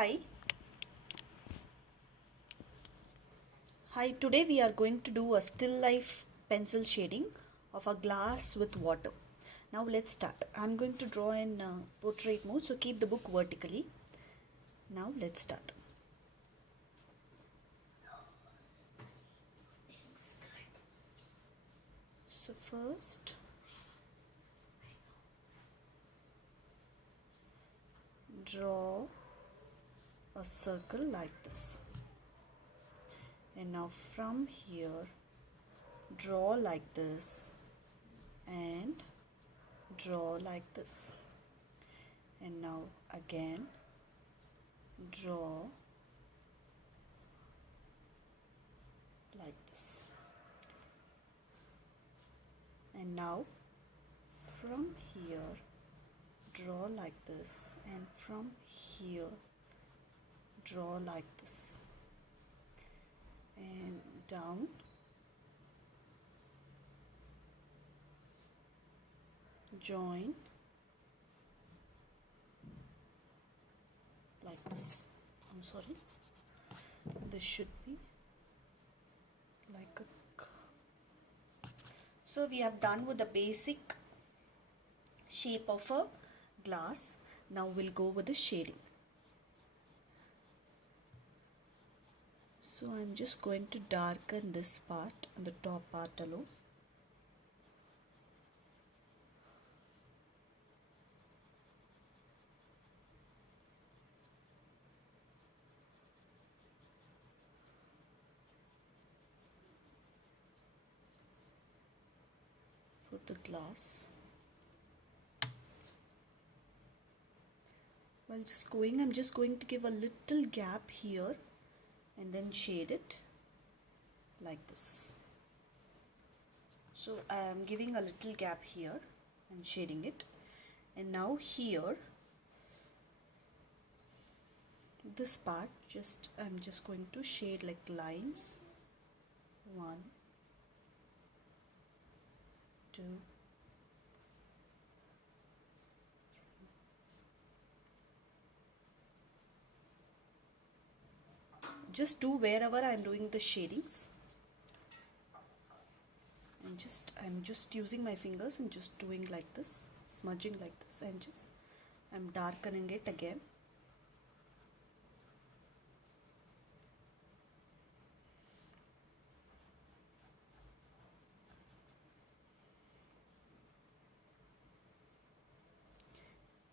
Hi. Hi, today we are going to do a still life pencil shading of a glass with water. Now let's start. I'm going to draw in portrait mode, so keep the book vertically. Now let's start. So first, draw a circle like this. And now from here, draw like this and draw like this. And now again, draw like this. And now from here, draw like this, and from here, draw like this, and down, join like this. I'm sorry, this should be like a curve. So we have done with the basic shape of a glass. Now we'll go with the shading. So I'm just going to darken this part, the top part alone. For the glass. While I'm just going to give a little gap here and then shade it like this. So I am giving a little gap here and shading it. And now here, this part, I'm just going to shade like lines. 1, 2, 3. Just do wherever I'm doing the shadings. And I'm just using my fingers and just doing like this, smudging like this, and I'm darkening it again.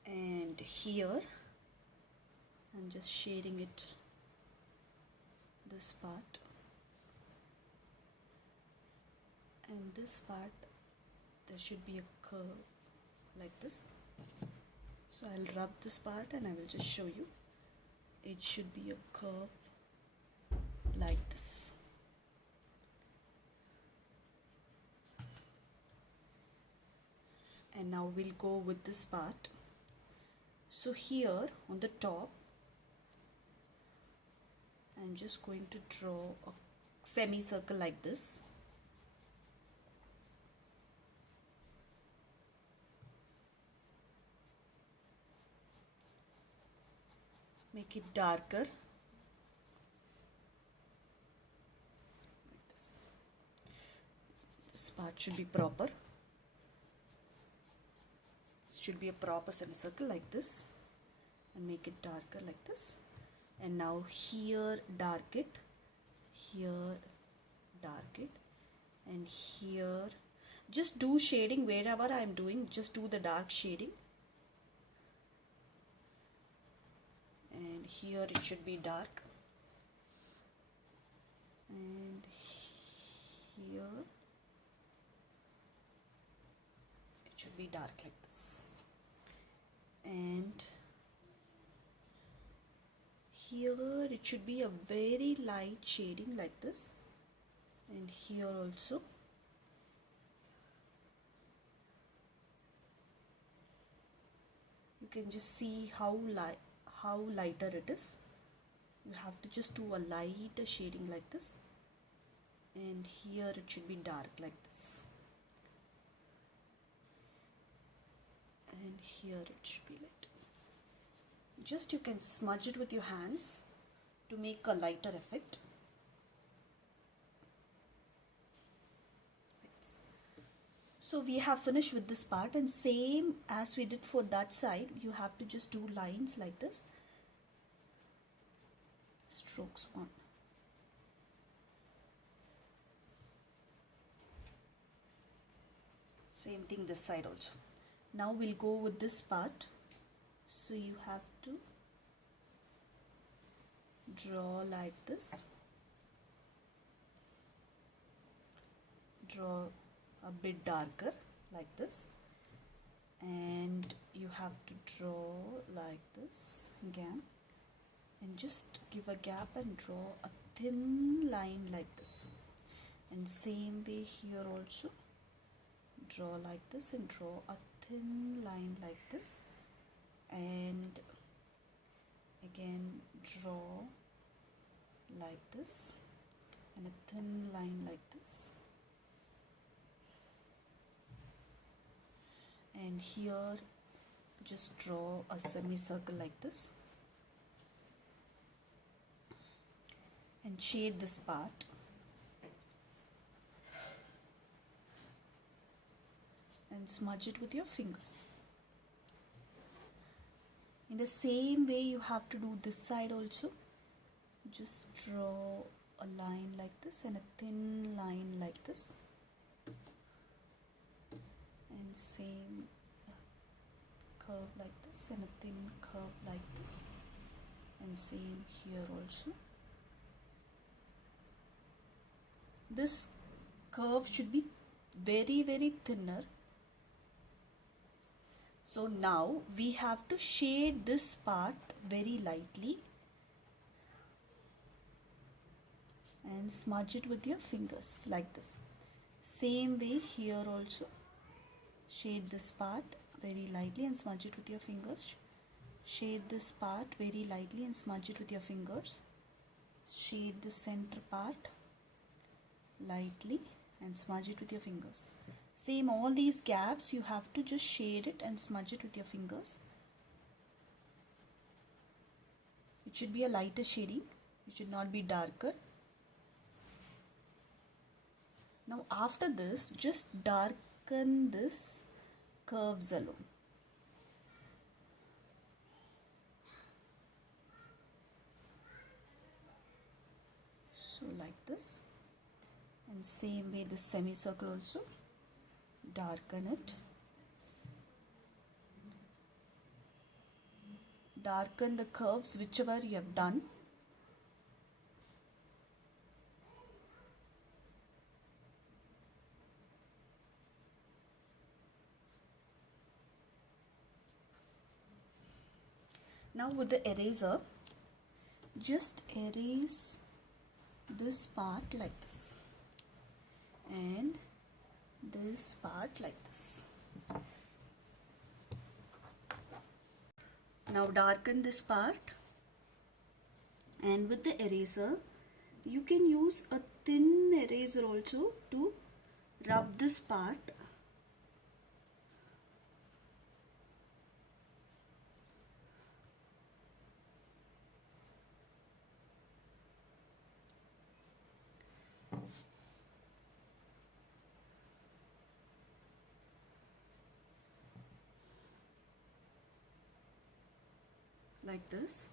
And here I'm just shading it, this part, and this part there should be a curve like this. So I'll rub this part and I will just show you. It should be a curve like this. And now we'll go with this part. So here on the top, I'm just going to draw a semicircle like this. Make it darker like this. This part should be proper. It should be a proper semicircle like this, and make it darker like this. And now here dark it, here dark it, and here just do shading wherever I am doing, just do the dark shading. And here it should be dark, and here it should be dark like this, and here it should be a very light shading like this, and here also. You can just see how lighter it is. You have to just do a lighter shading like this, and here it should be dark like this, and here it should be light. just you can smudge it with your hands to make a lighter effect. Like this. So we have finished with this part, and same as we did for that side, you have to just do lines like this. Strokes 1. Same thing this side also. Now we'll go with this part. So you have to draw like this. Draw a bit darker like this. And you have to draw like this again. And just give a gap and draw a thin line like this. And same way here also. Draw like this and draw a thin line like this, and again draw like this and a thin line like this, and here just draw a semicircle like this and shade this part. And smudge it with your fingers. In the same way you have to do this side also. Just draw a line like this and a thin line like this. And same curve like this and a thin curve like this. And same here also. This curve should be very, very thinner. So now we have to shade this part very lightly and smudge it with your fingers like this. Same way here also. Shade this part very lightly and smudge it with your fingers. Shade this part very lightly and smudge it with your fingers. Shade the center part lightly and smudge it with your fingers. Same, all these gaps you have to just shade it and smudge it with your fingers. It should be a lighter shading. It should not be darker. Now after this, just darken this curves alone. So like this. And same way this semicircle also. Darken it. Darken the curves whichever you have done. Now with the eraser, just erase this part like this and this part like this. Now darken this part, and with the eraser you can use a thin eraser also to rub this part. Like this.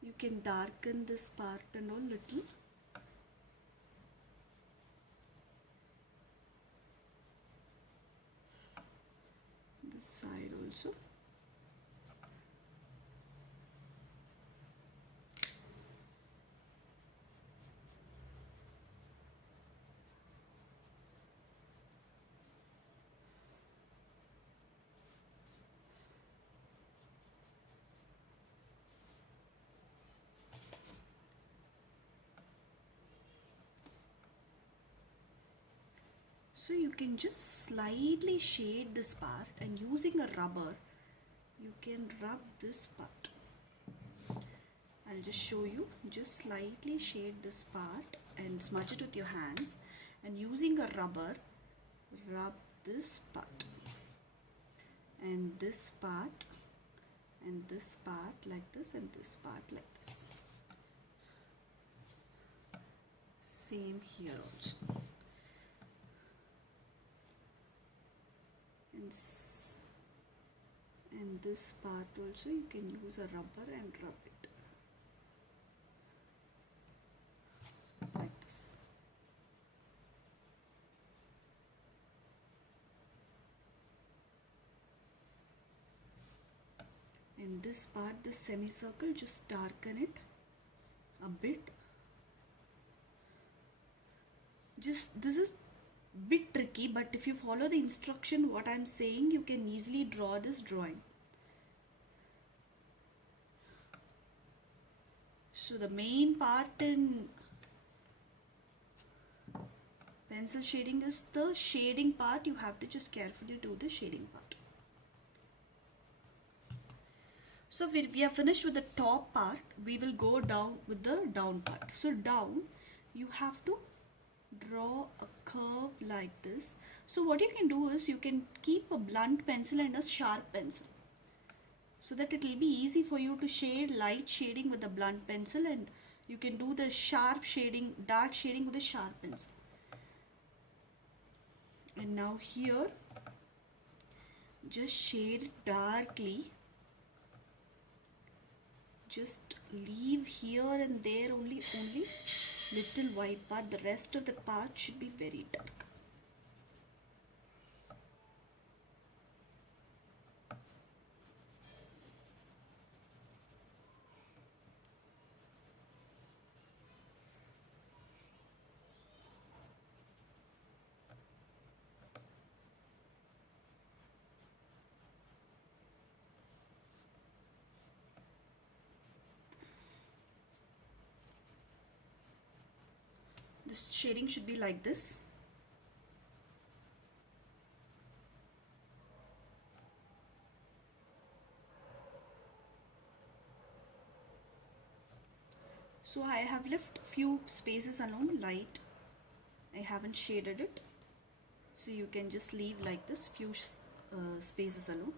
You can darken this part and all little. This side also. So you can just slightly shade this part, and using a rubber you can rub this part. I'll just show you. Just slightly shade this part and smudge it with your hands, and using a rubber, rub this part and this part and this part like this and this part like this. Same here also. And this part also you can use a rubber and rub it like this. And this part, the semicircle, just darken it a bit. Just this is bit tricky, but if you follow the instruction what I'm saying, you can easily draw this drawing. So the main part in pencil shading is the shading part. You have to just carefully do the shading part. So we have finished with the top part. We will go down with the down part. So down, you have to draw a curve like this. So what you can do is you can keep a blunt pencil and a sharp pencil, so that it will be easy for you to shade light shading with a blunt pencil, and you can do the sharp shading, dark shading with a sharp pencil. And now here, just shade darkly. Just leave here and there only little white part. The rest of the part should be very dark. This shading should be like this. So I have left few spaces alone, light. I haven't shaded it. So you can just leave like this, few spaces alone.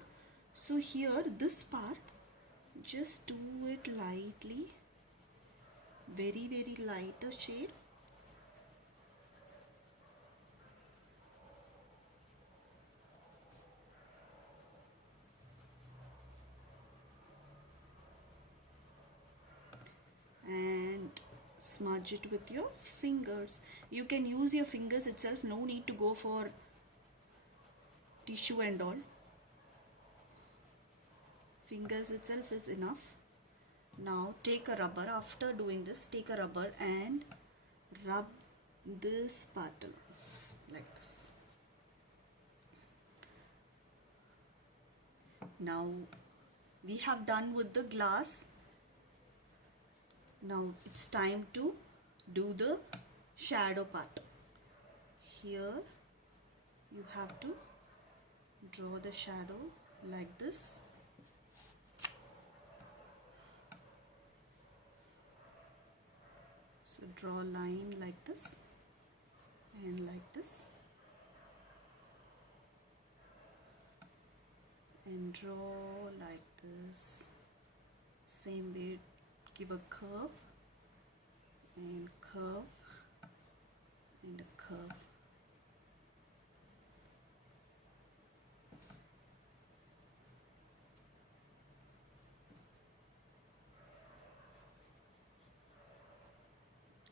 So here, this part, just do it lightly, very lighter shade. And smudge it with your fingers. You can use your fingers itself, no need to go for tissue and all. Fingers itself is enough. Now take a rubber. After doing this, take a rubber and rub this part like this. Now we have done with the glass. Now it's time to do the shadow part. Here you have to draw the shadow like this. So draw a line like this and like this, and draw like this. Same way, give a curve and curve and a curve.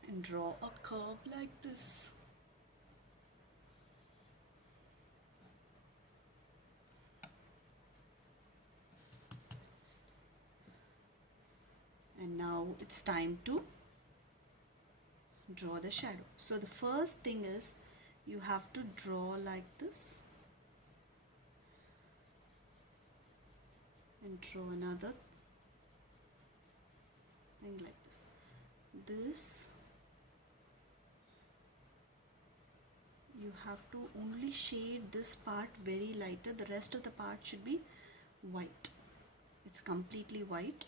And draw a curve like this. And now it's time to draw the shadow. So the first thing is you have to draw like this and draw another thing like this. This you have to only shade this part very lighter, the rest of the part should be white. It's completely white.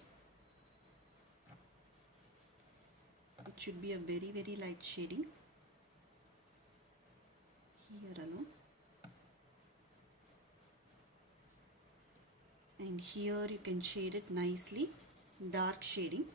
It should be a very, very light shading here alone. And here you can shade it nicely, dark shading.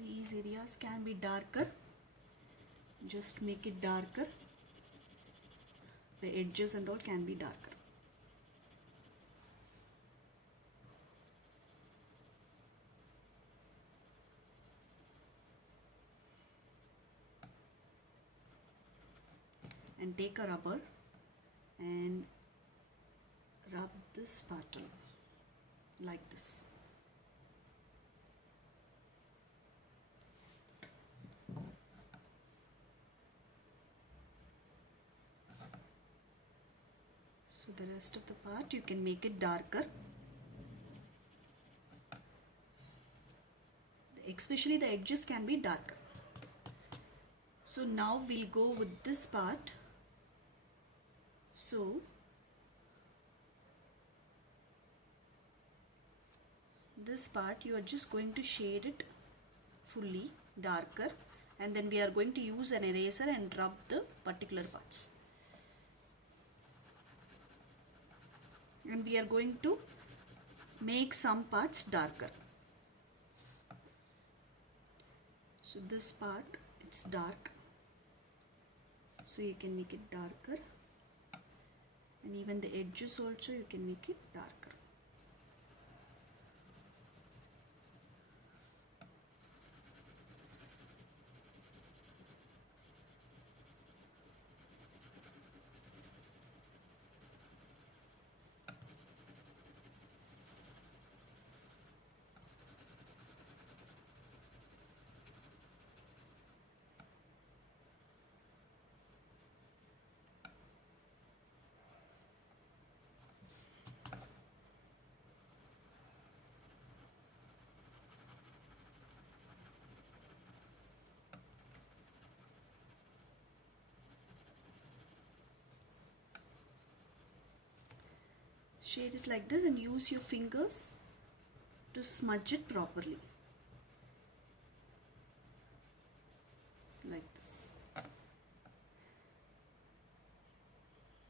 These areas can be darker. Just make it darker. The edges and all can be darker. And take a rubber and rub this part on like this. So the rest of the part you can make it darker. Especially the edges can be darker. So now we'll go with this part. So this part you are just going to shade it fully darker, and then we are going to use an eraser and rub the particular parts. And we are going to make some parts darker. So this part, it's dark, so you can make it darker, and even the edges also you can make it darker. Shade it like this and use your fingers to smudge it properly. Like this.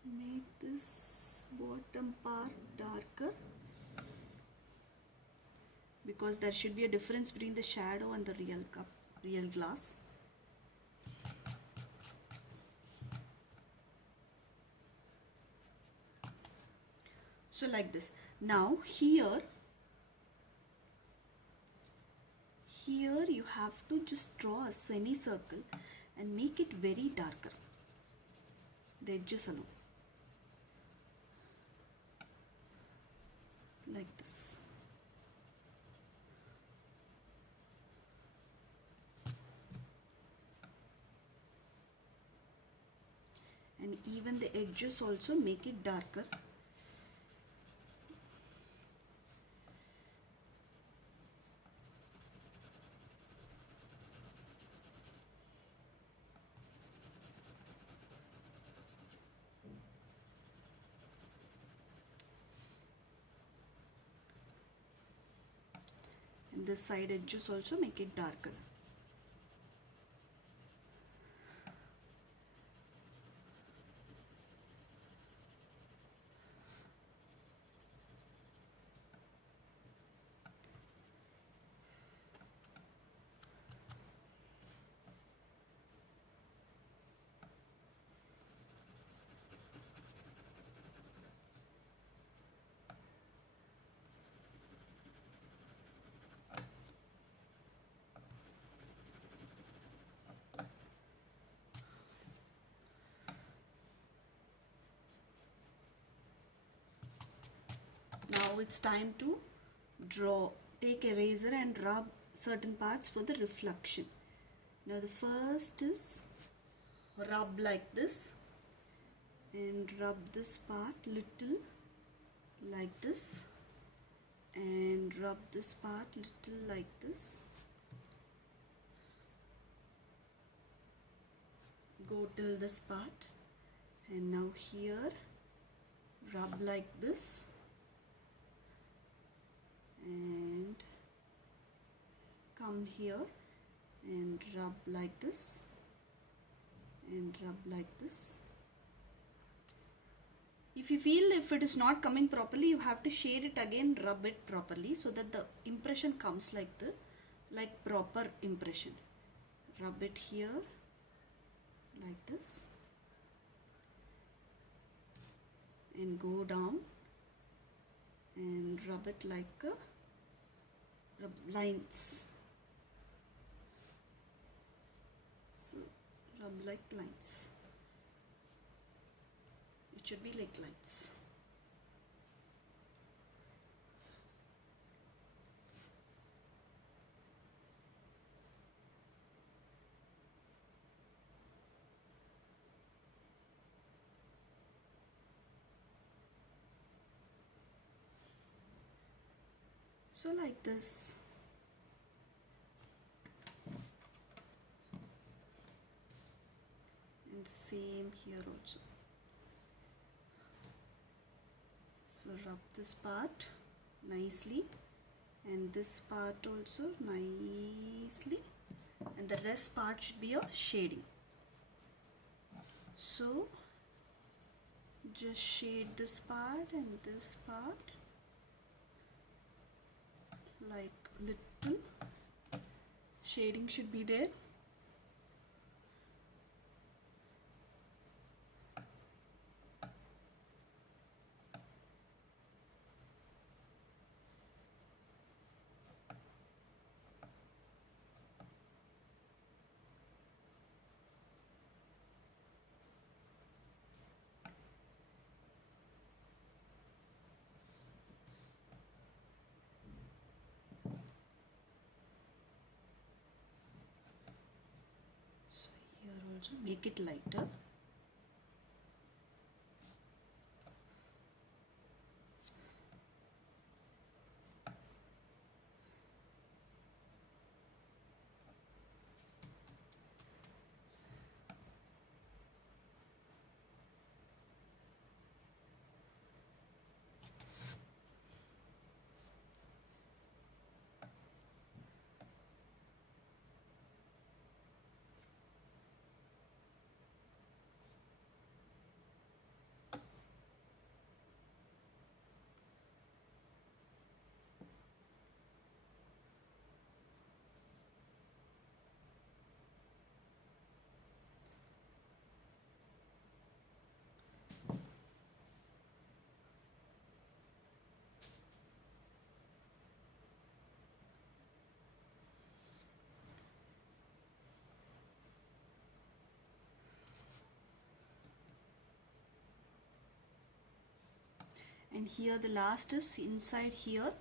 Make this bottom part darker, because there should be a difference between the shadow and the real glass. So like this. Now here you have to just draw a semicircle and make it very darker, the edges alone, like this. And even the edges also make it darker. And this side edges also make it darker. now it's time to draw. Take eraser and rub certain parts for the reflection. Now the first is rub like this, and rub this part little like this, and rub this part little like this. Go till this part, and now here rub like this, and come here and rub like this, and rub like this. If you feel if it is not coming properly, you have to shade it again, rub it properly so that the impression comes like proper impression. Rub it here like this, and go down and rub it like rub lines. So rub like lines. It should be like lines. So like this. And same here also. So rub this part nicely, and this part also nicely, and the rest part should be a shading. So just shade this part and this part like little. Shading should be there. So here also make it lighter. And here the last is inside here.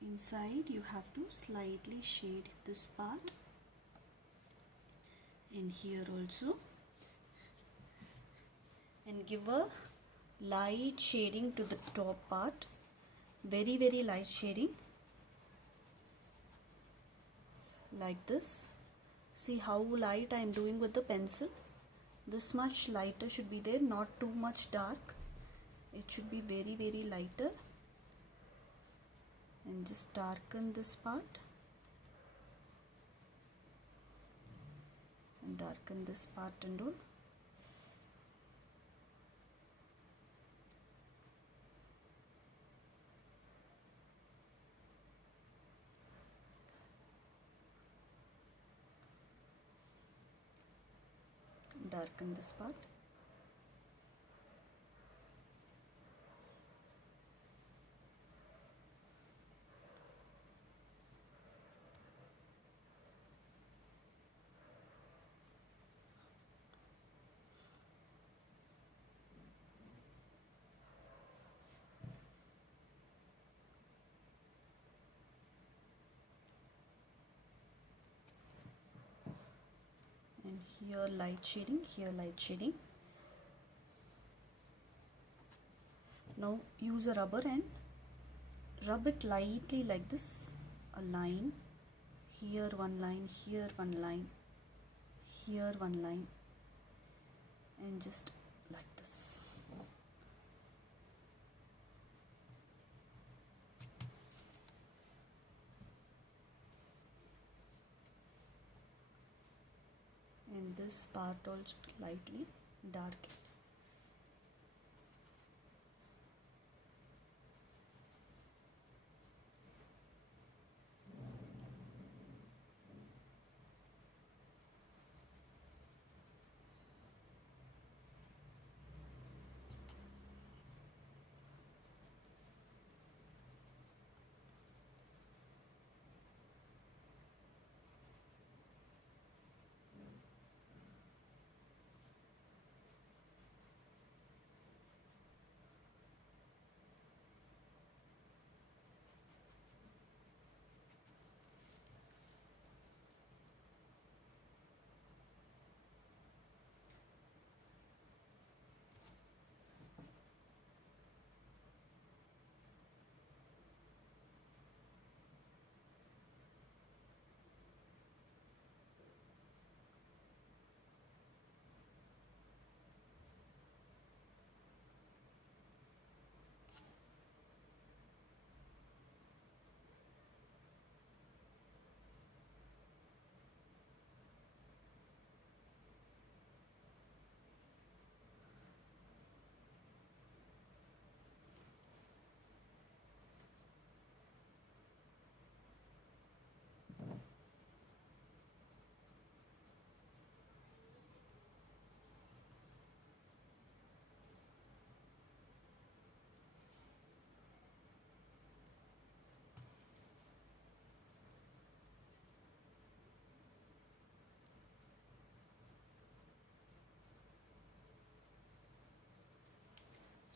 Inside you have to slightly shade this part, and here also, and give a light shading to the top part, very light shading like this. See how light I am doing with the pencil. This much lighter should be there, not too much dark. It should be very lighter. And just darken this part and darken this part and all. Darken this part. here light shading, here light shading. Now use a rubber and rub it lightly like this, a line, here one line, here one line, here one line, and just like this. And this part also lightly darken.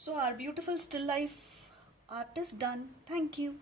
So our beautiful still life art is done. Thank you.